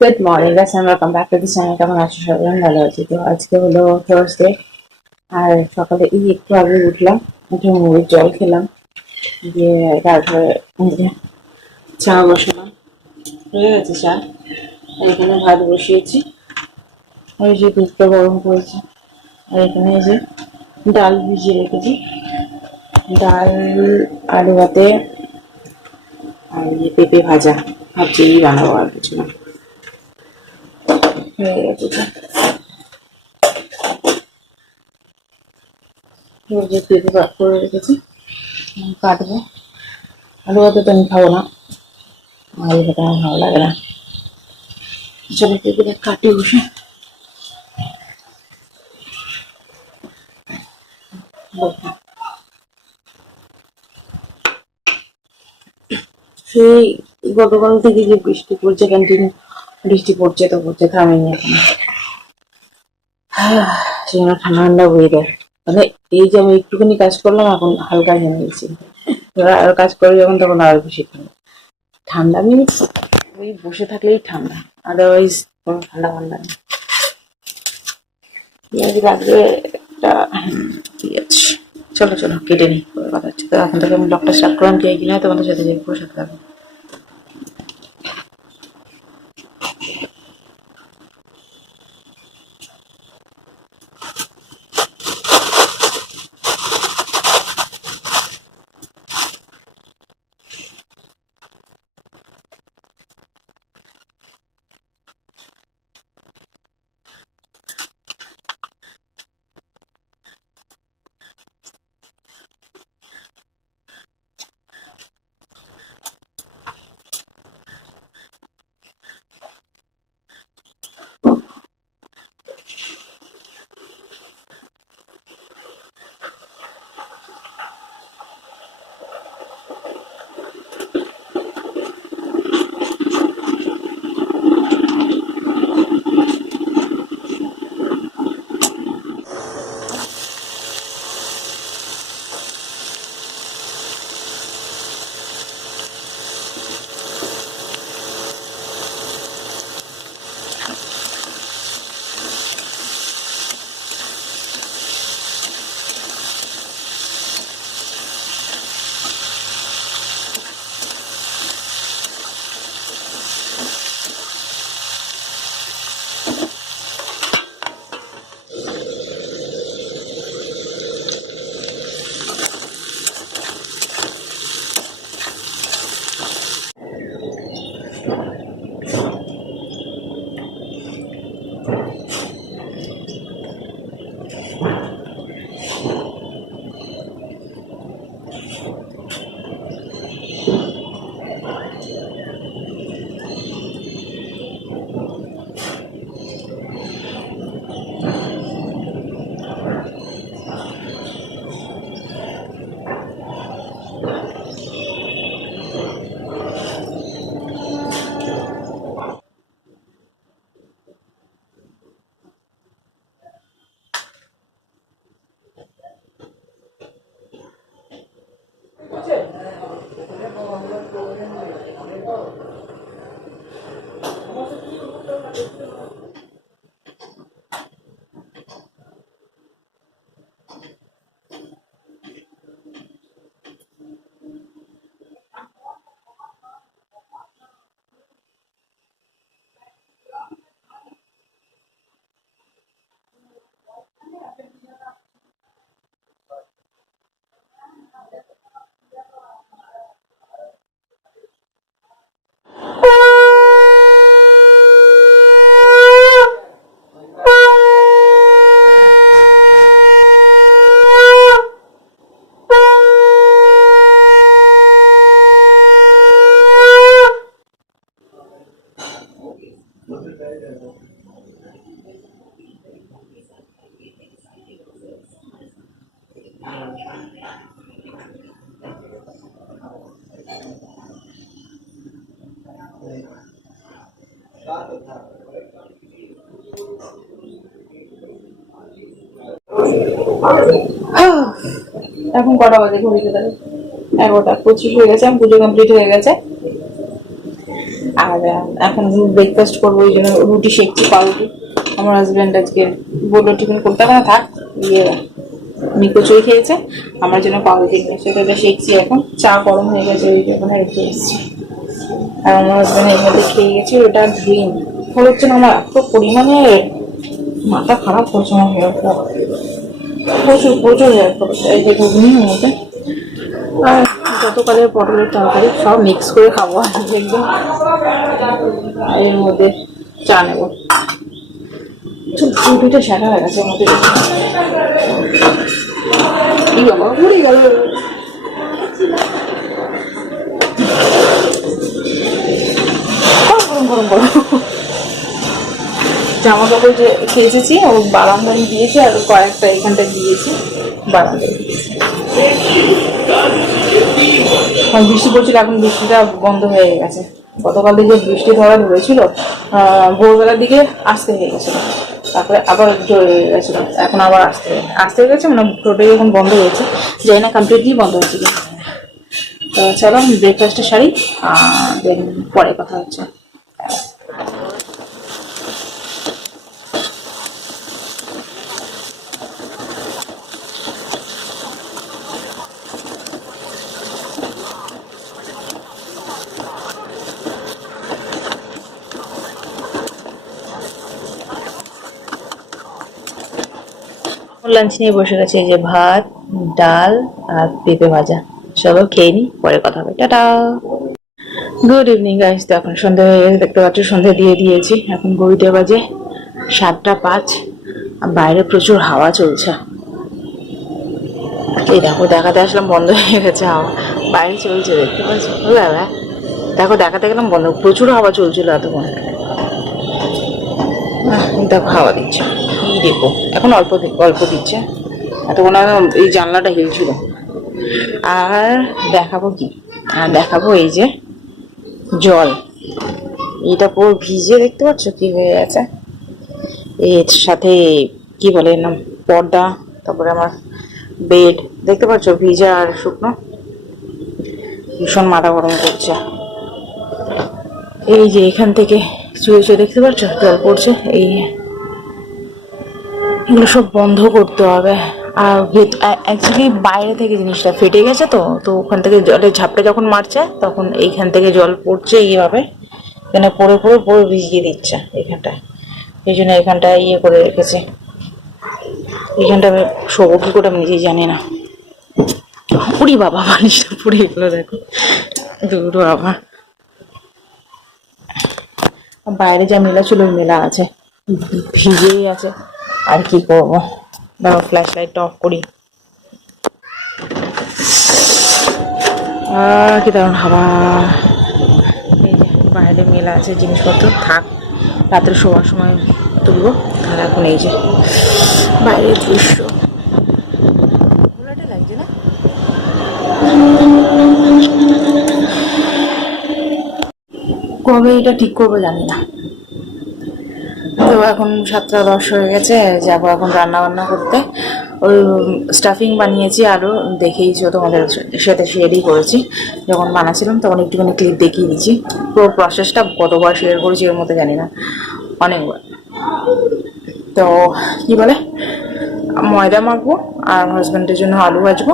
Good morning guys, welcome back to the channel. কেমন আছো সবাই? আমি ভালো আছি। তো আজকে হলো থার্সডে, আর সকালে একটু আগে উঠলাম, উঠে মুড়ির জল খেলাম, দিয়ে তারপরে চা বসালাম, হয়ে গেছে চা। আর এখানে ভাত বসিয়েছি, ওই যে দুধটা গরম করেছি। আর এখানে এই যে ডাল ভিজিয়ে রেখেছি, ডাল, আলু ভাতে, আর এই যে পেঁপে ভাজা। ভাবছি এই বানাবো, আর কিছু না। হয়ে গেছে চা। এই যে পেঁপে ভাগ করে রেখেছি, কাটবো। আলু ভাতে তো আমি খাবো না, আলু ভাতে আমার ভালো লাগে না। চলো পেঁপেটা কাটি বসে। সেই গতকাল থেকে যে বৃষ্টি পড়ছে, কন্টিনিউ বৃষ্টি পড়ছে, তো পড়ছে, থামেনি এখন। সেখানে ঠান্ডা ঠান্ডা ওয়েদার, মানে এই যে আমি একটুখানি কাজ করলাম, এখন হালকা জমে গেছি। এবার আর কাজ করে যখন, তখন আর বেশি ঠান্ডা। ঠান্ডা মিনস ওই বসে থাকলেই ঠান্ডা, আদারওয়াইজ কোনো ঠান্ডা ফান্ডা নেই। পেঁয়াজ লাগবে একটা, ঠিক আছে। চলো চলো কেটে নিই, পরে কথা হচ্ছে। তো এখন থেকে আমি ব্লগটা স্টার্ট করলাম, কে কিনা তোমাদের সাথে যে পুরো সাথে থাকবো। এখন কটা বাজে ঘড়িতে? তাহলে 11:25 হয়ে গেছে। আমি পুজো কমপ্লিট হয়ে গেছে, আর হবে। এখন ব্রেকফাস্ট করবো, ওই জন্য রুটি শেখছি, পাউরুটি। আমার হাজব্যান্ড আজকে বললো টিফিন করতে হবে না, থাক, ইয়ে কচুরি খেয়েছে, আমার জন্য পাউরুটি নিয়েছে, এটা শেখছি। এখন চা গরম হয়ে গেছে, ওই জন্য রেখে এসেছি। আর আমার হাজব্যান্ড এর মধ্যে খেয়ে গেছে, ওটা ড্রিম ফল হচ্ছে না। আমার এত পরিমাণে মাথা খারাপ করছে, আমার হেয়ার ফল, প্রচুর প্রচুর হেয়ার ফল। এই যে ঘুগনি মধ্যে আর গতকালের পটলের তরকারি সব মিক্স করে খাবো একদম। এর মধ্যে চা নেবো। রুটিটা সাদা হয়ে গেছে মধ্যে, এই বাবা ঘুরে গেল। গরম গরম গরম জামা কাপড় যে কেচেছি, ও বারান্দায় দিয়েছে, আর কয়েকটা এখানটা দিয়েছি, বারান্দায় দিয়েছি। বৃষ্টি পড়ছিল, এখন বৃষ্টিটা বন্ধ হয়ে গেছে। গতকাল দিকে বৃষ্টি ধরা ধরেছিল, ভোরবেলার দিকে আসতে হয়ে গেছিল, তারপরে আবার জোরে হয়ে গেছিল, এখন আবার আসতে হয়ে গেছে, মানে টোটালি এখন বন্ধ হয়েছে, যাই না কমপ্লিটলি বন্ধ হয়েছে। তো চলো ব্রেকফাস্টটা সারি, দেন পরে কথা হচ্ছে। লাঞ্চ নিয়ে বসে গেছে, এই যে ভাত, ডাল আর পেঁপে ভাজা। চলো খেয়ে নি, পরে কথা হবে, টাটা। Good evening guys. তো এখন সন্ধ্যা হয়ে গেছে, দেখতে পাচ্ছ সন্ধ্যা দিয়ে দিয়েছি। এখন ঘড়িতে বাজে 7টা 5, আর বাইরে প্রচুর হাওয়া চলছে। এই দেখো, দেখাতে আসলাম, বন্ধ হয়ে গেছে হাওয়া, বাইরে চলছে, দেখতে পাচ্ছ? দেখো, দেখাতে গেলাম বন্ধ, প্রচুর হাওয়া চলছিল এতক্ষণ। দেখো হাওয়া দিচ্ছে, কি দেখো, এখন অল্প অল্প দিচ্ছে, এতক্ষণ এই জানলাটা হিলছিল। আর দেখাবো কি, আর দেখাবো এই যে জল, এটা পুরো ভিজে, দেখতে পাচ্ছ কি হয়ে গেছে। এর সাথে কি বলে নাম, পর্দা, তারপরে আমার বেড, দেখতে পাচ্ছ ভিজা আর শুকনো, ভীষণ মাথা গরম করছে। এই যে এখান থেকে চুয়ে দেখতে পাচ্ছ জল পড়ছে, এই এগুলো সব বন্ধ করতে হবে। আর অ্যাকচুয়ালি বাইরে থেকে জিনিসটা ফেটে গেছে, তো তো ওখান থেকে জলের ঝাপটা যখন মারছে, তখন এইখান থেকে জল পড়ছে এইভাবে, এখানে পড়ে পড়ে পুরো ভিজিয়ে দিচ্ছে এখানটায়, এই জন্য এখানটায় ইয়ে করে রেখেছে। এখানটা আমি শোবো কি করে আমি নিজেই জানি না। পুরি বাবা, মানুষটা পুড়ে গেলো, দেখো দুটো আবার। বাইরে যা মেলা ছিল, মেলা আছে, ভিজেই আছে, আর কি করবো। দেখো ফ্ল্যাশ লাইটটা অফ করি, কি দারুণ হাওয়া। এই যে বাইরে মেলা আছে জিনিসপত্র, থাক রাত্রে শোয়ার সময় তুলবো। আর এখন এই যে বাইরের দৃশ্য, ভালোটা লাগছে না? কবে এটা ঠিক করবো জানি না। তো এখন 7টা 10 হয়ে গেছে, যাবো এখন রান্না বান্না করতে। ওই স্টাফিং বানিয়েছি, আরও দেখেইছো, তোমাদের সাথে শেয়ারই করেছি। যখন বানাচ্ছিলাম তখন একটুখানি ক্লিপ দেখিয়ে দিচ্ছি, পুরো প্রসেসটা কতবার শেয়ার করেছি এর মধ্যে জানি না, অনেকবার। তো কি বলে, ময়দা মাখবো, আর আমার হাজব্যান্ডের জন্য আলু ভাজবো,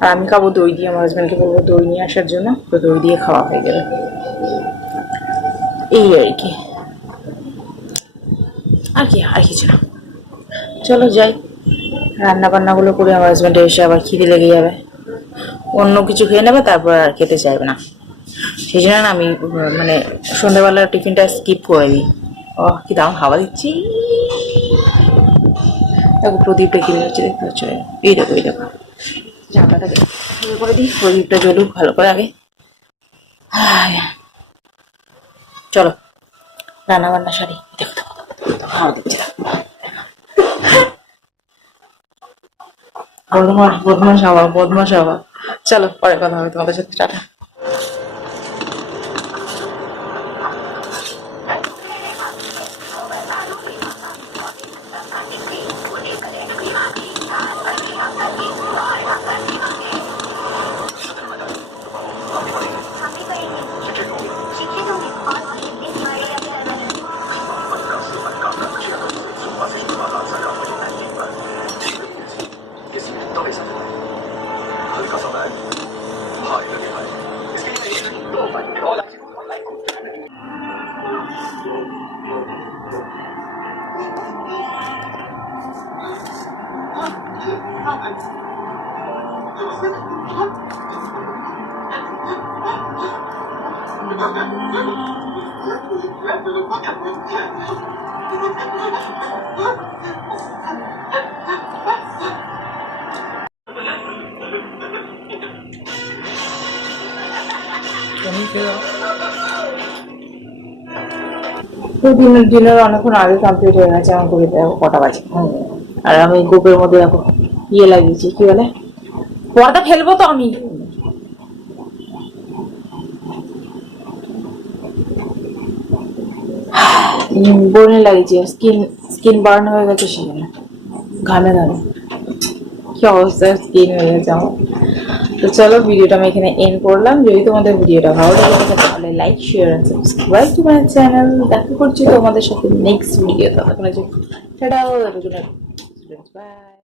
আর আমি খাবো দই দিয়ে। আমার হাজব্যান্ডকে বলবো দই নিয়ে আসার জন্য, তো দই দিয়ে খাওয়া হয়ে যাবে, এই আর কি। আর কিছু না। চলো যাই, রান্না বান্নাগুলো করে আমার হাজব্যান্ডের এসে আবার খিদে লেগে যাবে, অন্য কিছু খেয়ে নেবে, তারপর আর খেতে চাইবে না। সেই জন্য না আমি মানে সন্ধ্যাবেলার টিফিনটা স্কিপ করে দিই। কি দাম হাওয়া দিচ্ছি, দেখো প্রদীপটা কিনে হচ্ছে, দেখতে পাচ্ছ? এই দেখো জানলাটাকে করে দিই, প্রদীপটা জ্বলুক ভালো করে আগে। চলো রান্না বান্না সারি, দেখো হাওয়া দিচ্ছে, বদমাস হওয়া। চলো পরে কথা হবে তোমাদের সাথে, টাটা। তো ডিনার অনেকক্ষণ আগে কমপ্লিট হয়ে গেছে। আমার ঘড়িতে কটা বাজে, আর আমি গোপের মধ্যে দেখো ইয়ে লাগিয়েছি, কি বলে, পর্দা ফেলবো তো আমি। বনে লাগিয়েছি, স্কিন বার্ন হয়ে গেছে সেখানে, ঘামে ঘামে কি অবস্থা স্কিন হয়ে গেছে আমার। তো চলো ভিডিওটা আমি এখানে এন্ড করলাম। যদি তোমাদের ভিডিওটা ভালো লেগে থাকে তাহলে like, share and subscribe to my channel. দেখা করছি তোমাদের সাথে নেক্সট ভিডিও। ততক্ষণ টাটা, বাই।